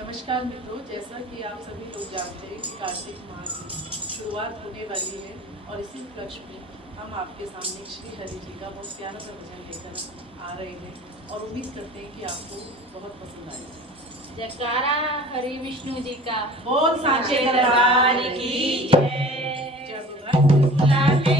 नमस्कार मित्रों, जैसा कि आप सभी लोग जानते हैं कि कार्तिक माह की शुरुआत होने वाली है और इसी उपलक्ष्य में हम आपके सामने श्री हरि जी का बहुत प्यारा सा भजन लेकर आ रहे हैं और उम्मीद करते हैं कि आपको बहुत पसंद आएगा। जयकारा हरि विष्णु जी का बोल सांचे दरबार की जय। जब भक्त बुलाते